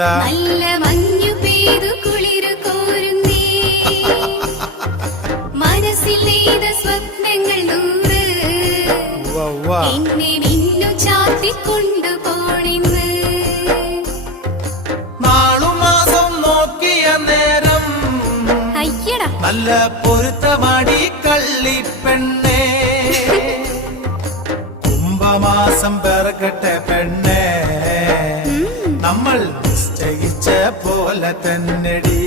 അതെന്താ? നല്ല മഞ്ഞു പെയ്തു കുളിരു കോരുന്നേ, മനസ്സിൽ നെയ്ത സ്വപ്നങ്ങൾ നൂറ് എന്നെ നിന്നു ചാത്തിക്കൊണ്ടു പോണിന്ന്. നാളുമാസം നോക്കിയ നേരം അയ്യടാ നല്ല പൊരുത്തമാടി കള്ളിപ്പെണ്ണേ, കുംഭമാസം പിറക്കട്ടെ പെണ്ണേ, നമ്മൾ നിശ്ചയിച്ച പോലെ തന്നെടി.